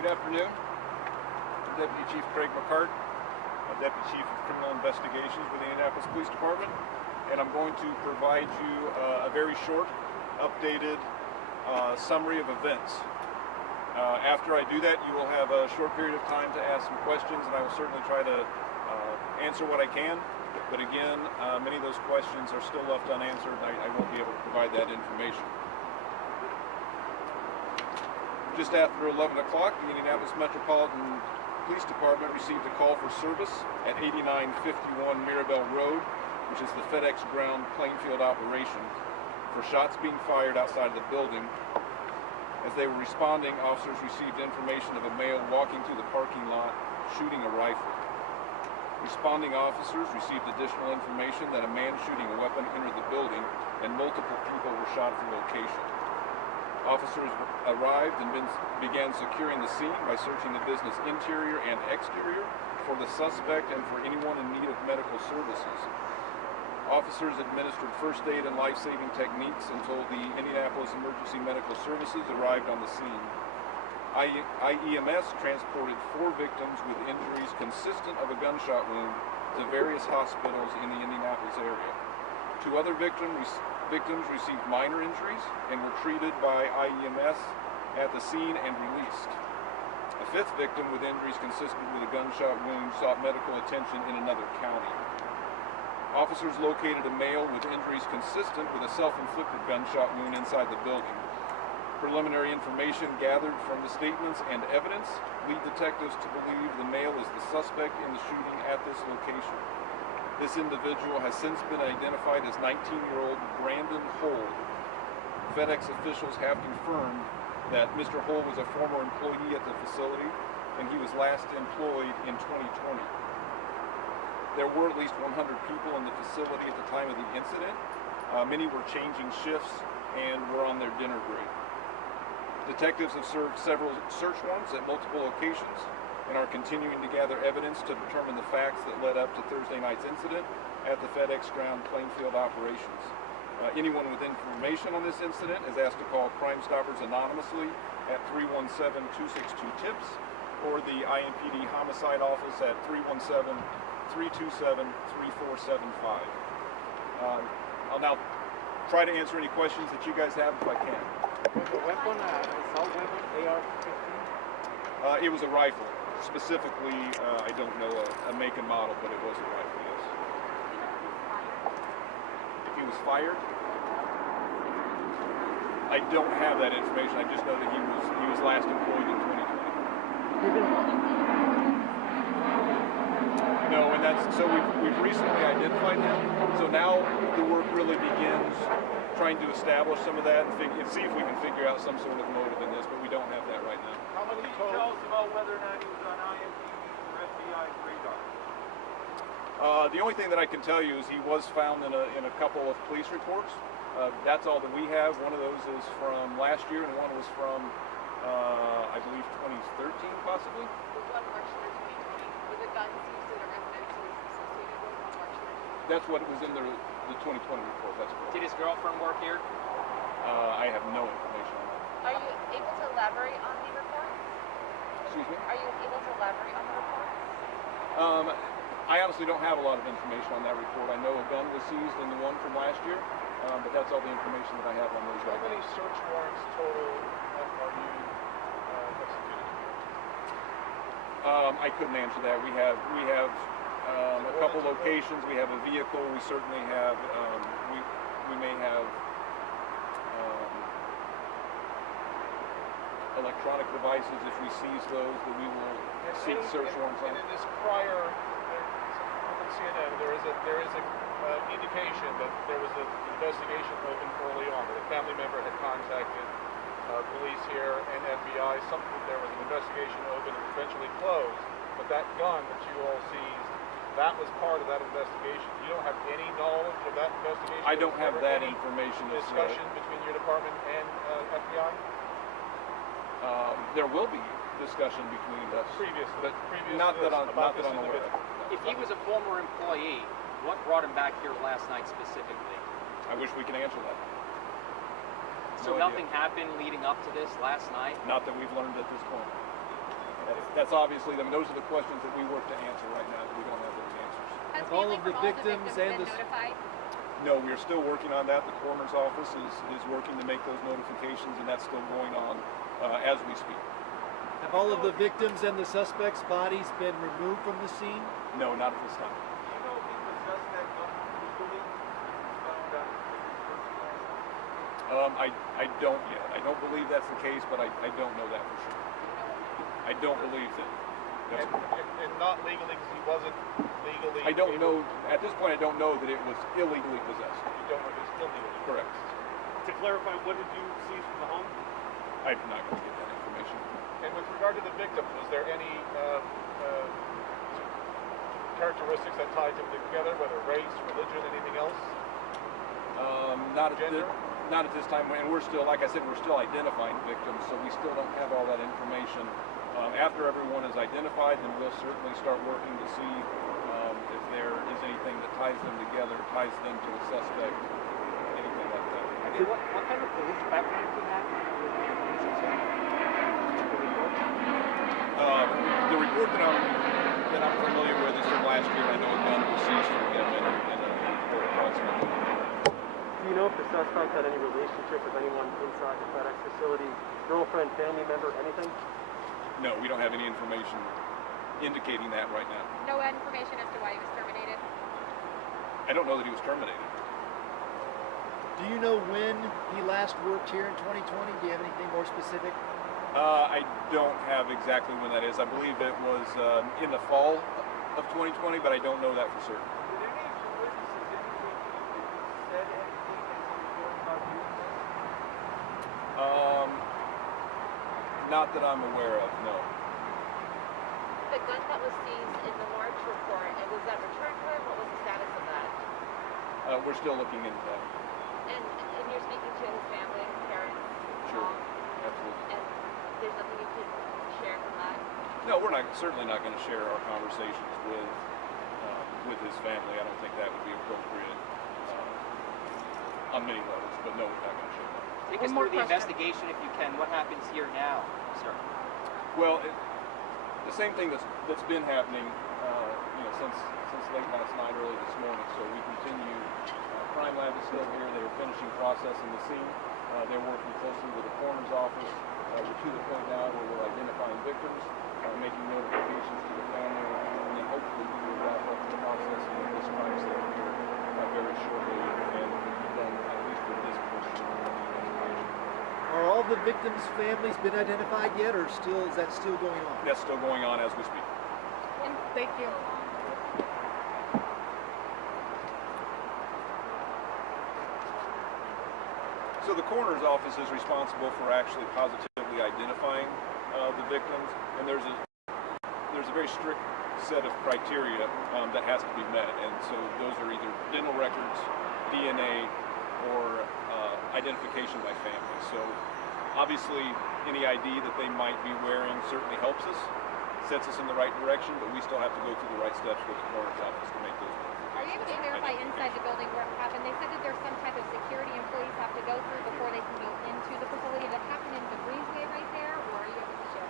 Good afternoon. I'm Deputy Chief Craig McCart. I'm Deputy Chief of Criminal Investigations with the Indianapolis Police Department, and I'm going to provide you a very short, updated summary of events. After I do that, you will have a short period of time to ask some questions, and I will certainly try to answer what I can. But again, many of those questions are still left unanswered, and I won't be able to provide that information. Just after 11 o'clock, the Indianapolis Metropolitan Police Department received a call for service at 8951 Mirabel Road, which is the FedEx ground playing field operation, for shots being fired outside of the building. As they were responding, officers received information of a male walking through the parking lot shooting a rifle. Responding officers received additional information that a man shooting a weapon entered the building and multiple people were shot at the location. Officers arrived and began securing the scene by searching the business interior and exterior for the suspect and for anyone in need of medical services. Officers administered first aid and life-saving techniques until the Indianapolis Emergency Medical Services arrived on the scene. IEMS transported 4 victims with injuries consistent of a gunshot wound to various hospitals in the Indianapolis area. 2 other victims received minor injuries and were treated by IEMS at the scene and released. A 5th victim with injuries consistent with a gunshot wound sought medical attention in another county. Officers located a male with injuries consistent with a self-inflicted gunshot wound inside the building. Preliminary information gathered from the statements and evidence lead detectives to believe the male is the suspect in the shooting at this location. This individual has since been identified as 19-year-old Brandon Hull. FedEx officials have confirmed that Mr. Hull was a former employee at the facility and he was last employed in 2020. There were at least 100 people in the facility at the time of the incident. Many were changing shifts and were on their dinner break. Detectives have served several search warrants at multiple locations and are continuing to gather evidence to determine the facts that led up to Thursday night's incident at the FedEx ground playing field operations. Anyone with information on this incident is asked to call Crime Stoppers anonymously at 317-262-TIPS or the IMPD Homicide Office at 317-327-3475. I'll now try to answer any questions that you guys have if I can. Was the weapon assault weapon AR-15? It was a rifle. Specifically, I don't know a make and model, but it was a rifle, yes. If he was fired? I don't have that information. I just know that he was last employed in 2020. No, and that's so we've recently identified him. So now the work really begins trying to establish some of that and see if we can figure out some sort of motive in this, but we don't have that right now. How many details about whether or not he was on IMPD or FBI's radar? The only thing that I can tell you is he was found in a couple of police reports. That's all that we have. One of those is from last year, and one was from, I believe, 2013, possibly. Was one March 2020? Was it guns used in a residence he was associated with on March 2020? That's what was in the 2020 report. That's correct. Did his girlfriend work here? I have no information on that. Are you able to elaborate on the report? Excuse me? Are you able to elaborate on the report? I honestly don't have a lot of information on that report. I know a gun was seized in the one from last year, but that's all the information that I have on those How right many now. search warrants total are you executing? I couldn't answer that. We have a couple locations. We have a vehicle. We certainly have. We may have electronic devices. If we seize those, that we will seek search warrants on. And in this prior, from CNN, there is a indication that there was an investigation open early on, that a family member had contacted police here and FBI. There was an investigation open and eventually closed, but that gun that you all seized, that was part of that investigation. You don't have any knowledge of that investigation? I don't have that information. Discussion between your department and FBI? There will be discussion between us. Not that I'm aware of. If he was a former employee, what brought him back here last night specifically? I wish we could answer that. So nothing happened leading up to this last night? Not that we've learned at this point. That's obviously, I mean, those are the questions that we work to answer right now, that we don't have those answers. Has Have all family of the from victims and been the notified? No, we're still working on that. The coroner's office is working to make those notifications, and that's still going on as we speak. have all of the victims and the suspects' bodies been removed from the scene? No, not at this time. Do you know if he possessed that gun legally? Found out I don't yet. I don't believe that's the case, but I don't know that for sure. I don't believe that. That's correct. And not legally because he wasn't legally. I don't know, at this point I don't know that it was illegally possessed. You don't know if it's illegal. Correct. To clarify, what did you seize from the home? I'm not going to get that information. And with regard to the victims, was there any characteristics that tied them together, whether race, religion, anything else? Not Gender? Not at this time, and we're still, like I said, we're still identifying victims, so we still don't have all that information. After everyone is identified, then we'll certainly start working to see if there is anything that ties them together, ties them to a suspect, anything like that. What kind of police background do you have? The report that I'm familiar with is from last year. I know a gun was seized from him in a report approximately. Do you know if the suspect had any relationship with anyone inside the FedEx facility? Girlfriend, family member, anything? No, we don't have any information indicating that right now. No information as to why he was terminated? I don't know that he was terminated. Do you know when he last worked here in 2020? Do you have anything more specific? I don't have exactly when that is. I believe it was in the fall of 2020, but I don't know that for certain. Did any of your witnesses indicate to you that he said anything as he was going about doing this? Not that I'm aware of, no. The gun that was seized in the March report, was that returned to him? What was the status of that? We're still looking into that. And you're speaking to his family, parents, Sure, mom, absolutely. and there's nothing you can share from that? No, we're certainly not going to share our conversations with his family. I don't think that would be appropriate on many levels. But no, we're not going to share that. Take us through the investigation if you can. What happens here now, sir? Well, the same thing that's been happening, since late last night, early this morning. So we continue. Crime Lab is still here. They are finishing processing the scene. They're working closely with the coroner's office. We're to the point now where we're identifying victims, making notifications to the family, and then hopefully we will wrap up the processing of this crime scene here very shortly, and we'll be done at least with this portion of the investigation. Are all the victims' families been identified yet, or is that still going on? That's still going on as we speak. Thank you. So the coroner's office is responsible for actually positively identifying the victims, and there's a very strict set of criteria that has to be met, and so those are either dental records, DNA, or identification by family. So obviously any ID that they might be wearing certainly helps us, sets us in the right direction, but we still have to go through the right steps with the coroner's office to make those notifications. Are you able to verify inside the building where it happened? They said that there's some type of security employees have to go through before they can go into the facility. That happened in the breezeway right there, or are you able to share?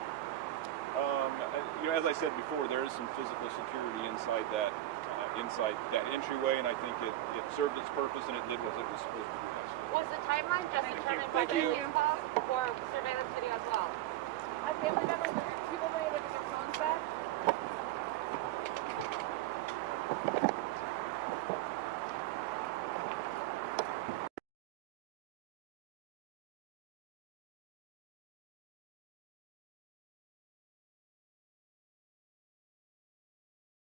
As I said before, there is some physical security inside that entryway, and I think it served its purpose and it did what it was supposed to do. Was the timeline just determined by Thank you. the calls or surveillance video as well? A family member